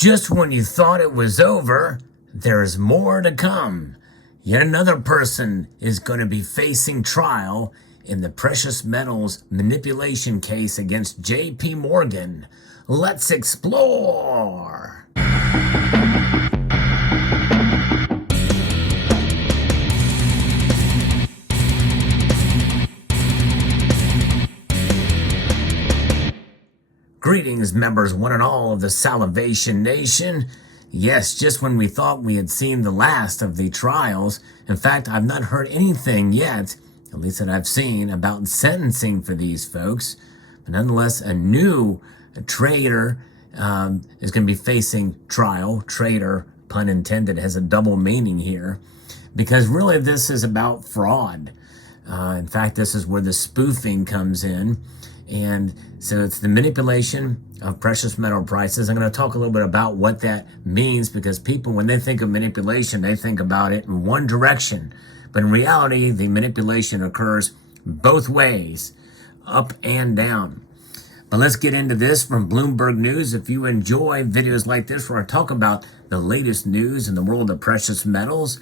Just when you thought it was over, there's more to come. Yet another person is going to be facing trial in the precious metals manipulation case against JP Morgan. Let's explore. Greetings, members one and all of the Salivation Nation. Yes, just when we thought we had seen the last of the trials. In fact, I've not heard anything yet, at least that I've seen, about sentencing for these folks. But nonetheless, a new trader is going to be facing trial. Trader, pun intended, has a double meaning here. Because really this is about fraud. In fact, this is where the spoofing comes in. And so it's the manipulation of precious metal prices. I'm going to talk a little bit about what that means, because people, when they think of manipulation, they think about it in one direction. But in reality, the manipulation occurs both ways, up and down. But let's get into this from Bloomberg News. If you enjoy videos like this where I talk about the latest news in the world of precious metals,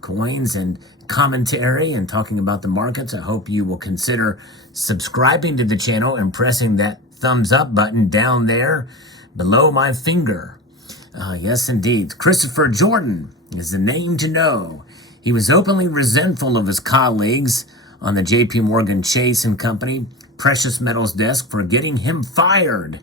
coins, and commentary and talking about the markets, I hope you will consider subscribing to the channel and pressing that thumbs up button down there below my finger. Yes, indeed. Christopher Jordan is the name to know. He was openly resentful of his colleagues on the JP Morgan Chase and Company precious metals desk for getting him fired.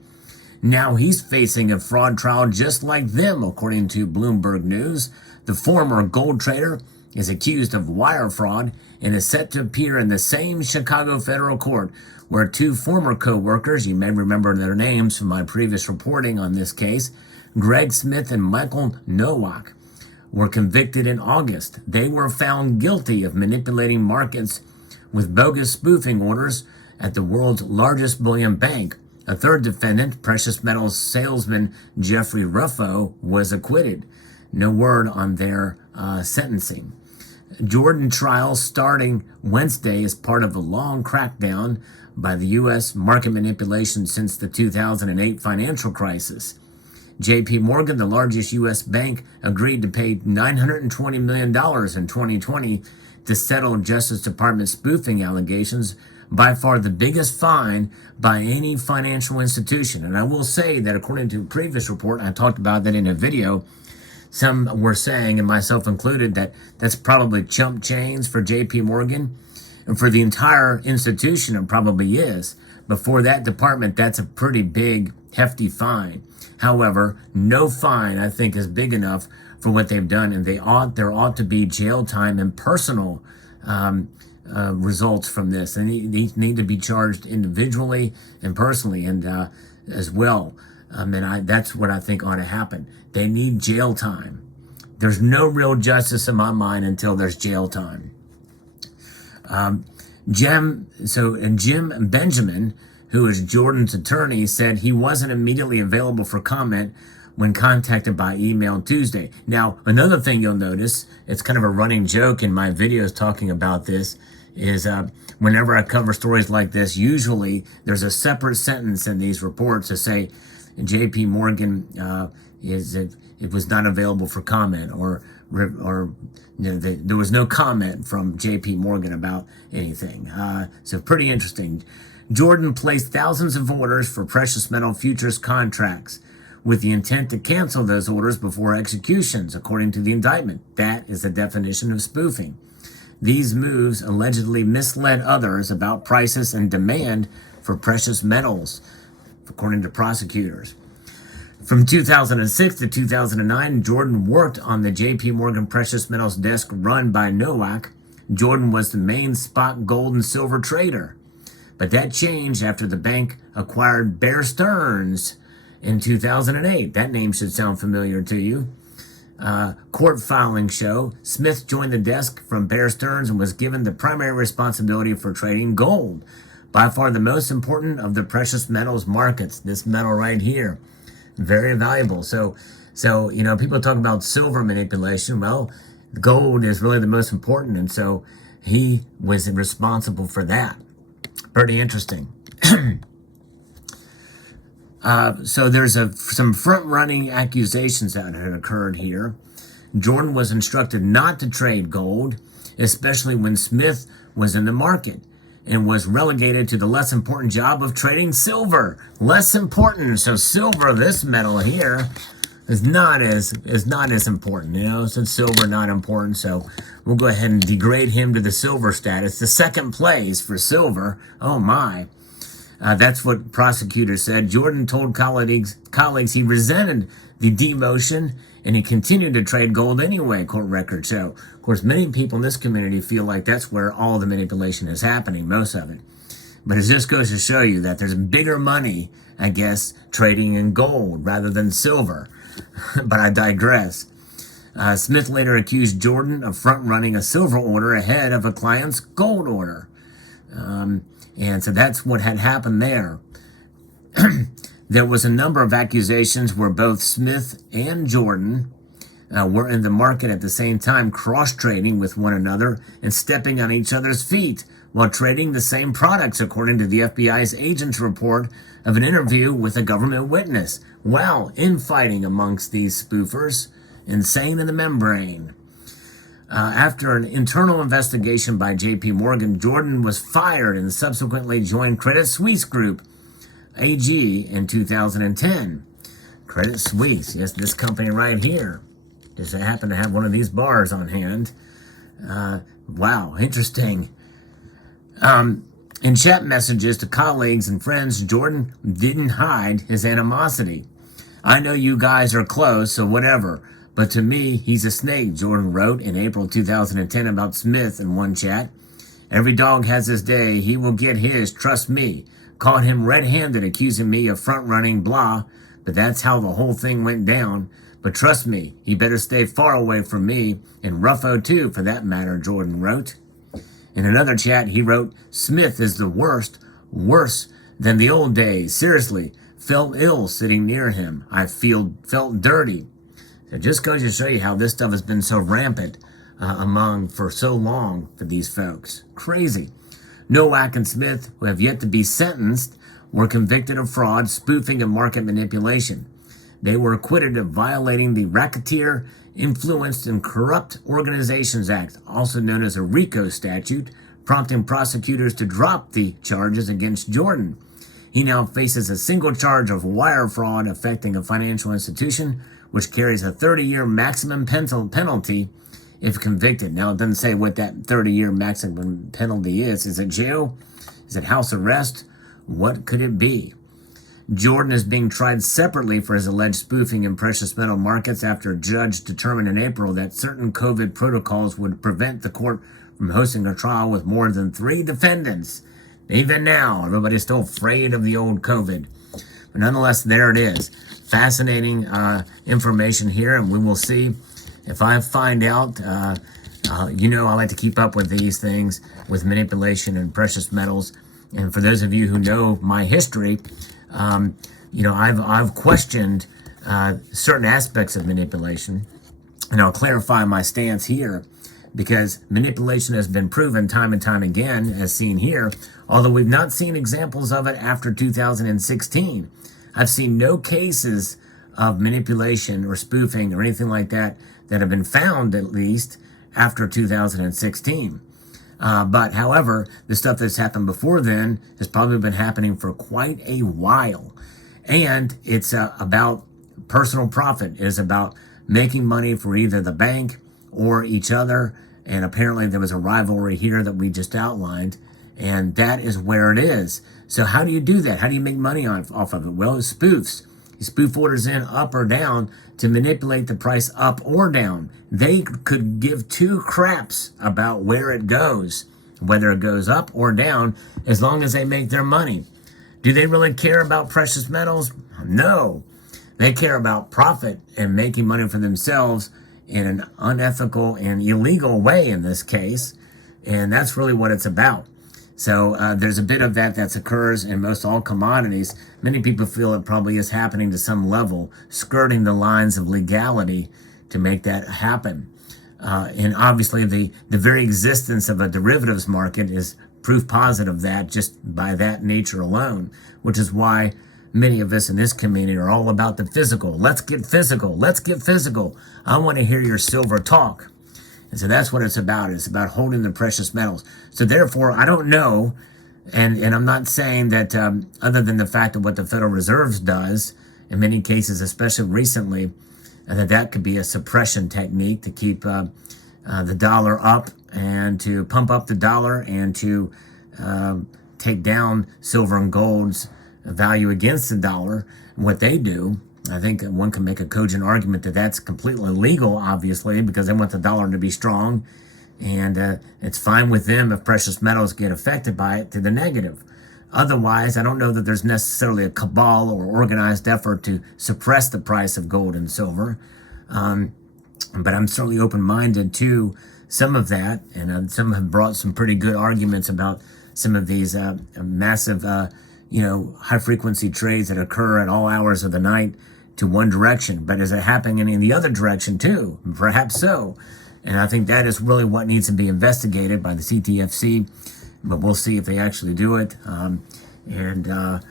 Now he's facing a fraud trial just like them, according to Bloomberg News. The former gold trader is accused of wire fraud and is set to appear in the same Chicago federal court where two former co-workers, you may remember their names from my previous reporting on this case, Greg Smith and Michael Nowak, were convicted in August. They were found guilty of manipulating markets with bogus spoofing orders at the world's largest bullion bank. A third defendant, precious metals salesman Jeffrey Ruffo, was acquitted. No word on their sentencing. Jordan trial starting Wednesday is part of a long crackdown by the U.S. market manipulation since the 2008 financial crisis. JP Morgan, the largest U.S. bank, agreed to pay $920 million in 2020 to settle Justice Department spoofing allegations, by far the biggest fine by any financial institution. And I will say that according to a previous report, I talked about that in a video, some were saying, and myself included, that that's probably chump change for JP Morgan. And for the entire institution, it probably is. But for that department, that's a pretty big, hefty fine. However, no fine, I think, is big enough for what they've done. And there ought to be jail time and personal results from this. And they need to be charged individually and personally and as well. And that's what I think ought to happen. They need jail time. There's no real justice in my mind until there's jail time. Jim Benjamin, who is Jordan's attorney, said he wasn't immediately available for comment when contacted by email Tuesday. Now, another thing you'll notice, it's kind of a running joke in my videos talking about this, is whenever I cover stories like this, usually there's a separate sentence in these reports to say JP Morgan it was not available for comment, or there was no comment from JP Morgan about anything. So pretty interesting. Jordan placed thousands of orders for precious metal futures contracts with the intent to cancel those orders before executions, according to the indictment. That is the definition of spoofing. These moves allegedly misled others about prices and demand for precious metals, according to prosecutors. From 2006 to 2009, Jordan worked on the JP Morgan precious metals desk run by Nowak. Jordan was the main spot gold and silver trader. But that changed after the bank acquired Bear Stearns in 2008. That name should sound familiar to you. Court filing show, Smith joined the desk from Bear Stearns and was given the primary responsibility for trading gold. By far the most important of the precious metals markets, this metal right here. Very valuable. So, people talk about silver manipulation. Well, gold is really the most important. And so he was responsible for that. Pretty interesting. So there's some front-running accusations that had occurred here. Jordan was instructed not to trade gold, especially when Smith was in the market, and was relegated to the less important job of trading silver. Less important. So silver, this metal here, is not as important, since silver not important. So we'll go ahead and degrade him to the silver status. The second place for silver. Oh my. That's what prosecutors said. Jordan told colleagues he resented the demotion and he continued to trade gold anyway, court records show. Of course, many people in this community feel like that's where all the manipulation is happening, most of it. But it just goes to show you that there's bigger money, I guess, trading in gold rather than silver. But I digress. Smith later accused Jordan of front-running a silver order ahead of a client's gold order. And so that's what had happened there. There was a number of accusations where both Smith and Jordan were in the market at the same time, cross-trading with one another and stepping on each other's feet while trading the same products, according to the FBI's agent's report of an interview with a government witness. Wow, infighting amongst these spoofers, insane in the membrane. After an internal investigation by J.P. Morgan, Jordan was fired and subsequently joined Credit Suisse Group AG in 2010. Credit Suisse, yes, this company right here. Just happen to have one of these bars on hand. Wow, interesting. In chat messages to colleagues and friends, Jordan didn't hide his animosity. I know you guys are close, so whatever. But to me, he's a snake, Jordan wrote in April 2010 about Smith in one chat. Every dog has his day. He will get his, trust me. Caught him red-handed accusing me of front-running blah, but that's how the whole thing went down. But trust me, he better stay far away from me, and Ruffo too, for that matter, Jordan wrote. In another chat, he wrote, Smith is the worst, worse than the old days. Seriously, felt ill sitting near him. I felt dirty. It just goes to show you how this stuff has been so rampant for so long for these folks. Crazy. Nowak and Smith, who have yet to be sentenced, were convicted of fraud, spoofing, and market manipulation. They were acquitted of violating the Racketeer, Influenced, and Corrupt Organizations Act, also known as a RICO statute, prompting prosecutors to drop the charges against Jordan. He now faces a single charge of wire fraud affecting a financial institution, which carries a 30-year maximum penalty if convicted. Now, it doesn't say what that 30-year maximum penalty is. Is it jail? Is it house arrest? What could it be? Jordan is being tried separately for his alleged spoofing in precious metal markets after a judge determined in April that certain COVID protocols would prevent the court from hosting a trial with more than 3 defendants. Even now, everybody's still afraid of the old COVID. But nonetheless, there it is. Fascinating information here, and we will see if I find out. I like to keep up with these things, with manipulation and precious metals. And for those of you who know my history, I've questioned certain aspects of manipulation, and I'll clarify my stance here, because manipulation has been proven time and time again, as seen here, although we've not seen examples of it after 2016. I've seen no cases of manipulation or spoofing or anything like that that have been found, at least, after 2016. But however, the stuff that's happened before then has probably been happening for quite a while. And it's about personal profit. It is about making money for either the bank or each other. And apparently there was a rivalry here that we just outlined. And that is where it is. So how do you do that? How do you make money off of it? Well, it's spoofs. You spoof orders in up or down to manipulate the price up or down. They could give 2 craps about where it goes, whether it goes up or down, as long as they make their money. Do they really care about precious metals? No. They care about profit and making money for themselves in an unethical and illegal way in this case. And that's really what it's about. So there's a bit of that occurs in most all commodities. Many people feel it probably is happening to some level, skirting the lines of legality to make that happen. And obviously the very existence of a derivatives market is proof positive of that, just by that nature alone, which is why many of us in this community are all about the physical. Let's get physical. Let's get physical. I want to hear your silver talk. And so that's what it's about. It's about holding the precious metals. So therefore, I don't know, and I'm not saying that other than the fact of what the Federal Reserve does, in many cases, especially recently, that could be a suppression technique to keep the dollar up and to pump up the dollar and to take down silver and gold's value against the dollar. What they do, I think one can make a cogent argument that that's completely legal, obviously, because they want the dollar to be strong. And it's fine with them if precious metals get affected by it to the negative. Otherwise, I don't know that there's necessarily a cabal or organized effort to suppress the price of gold and silver. But I'm certainly open-minded to some of that. And some have brought some pretty good arguments about some of these massive, high-frequency trades that occur at all hours of the night to one direction. But is it happening in the other direction too? Perhaps so. And I think that is really what needs to be investigated by the CTFC. But we'll see if they actually do it. And I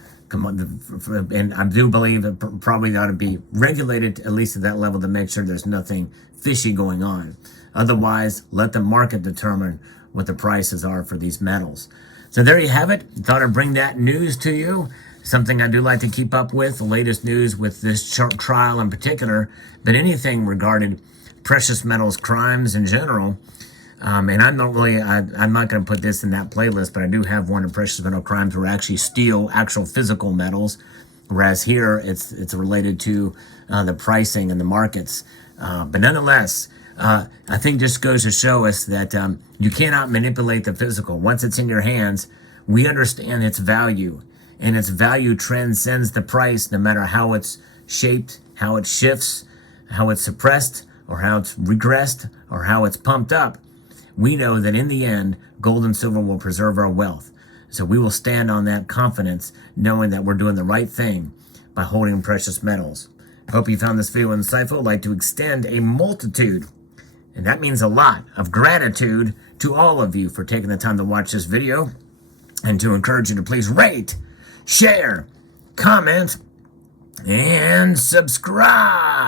do believe it probably ought to be regulated, at least at that level, to make sure there's nothing fishy going on. Otherwise, let the market determine what the prices are for these metals. So there you have it. Thought I'd bring that news to you. Something I do like to keep up with, the latest news with this trial in particular, but anything regarding precious metals crimes in general. And I'm not going to put this in that playlist, but I do have one of precious metal crimes where I actually steal actual physical metals, whereas here it's related to the pricing and the markets. But nonetheless, I think just goes to show us that you cannot manipulate the physical. Once it's in your hands, we understand its value, and its value transcends the price, no matter how it's shaped, how it shifts, how it's suppressed, or how it's regressed, or how it's pumped up. We know that in the end, gold and silver will preserve our wealth. So we will stand on that confidence, knowing that we're doing the right thing by holding precious metals. I hope you found this video insightful. I'd like to extend a multitude, and that means a lot, of gratitude to all of you for taking the time to watch this video, and to encourage you to please rate, share, comment, and subscribe.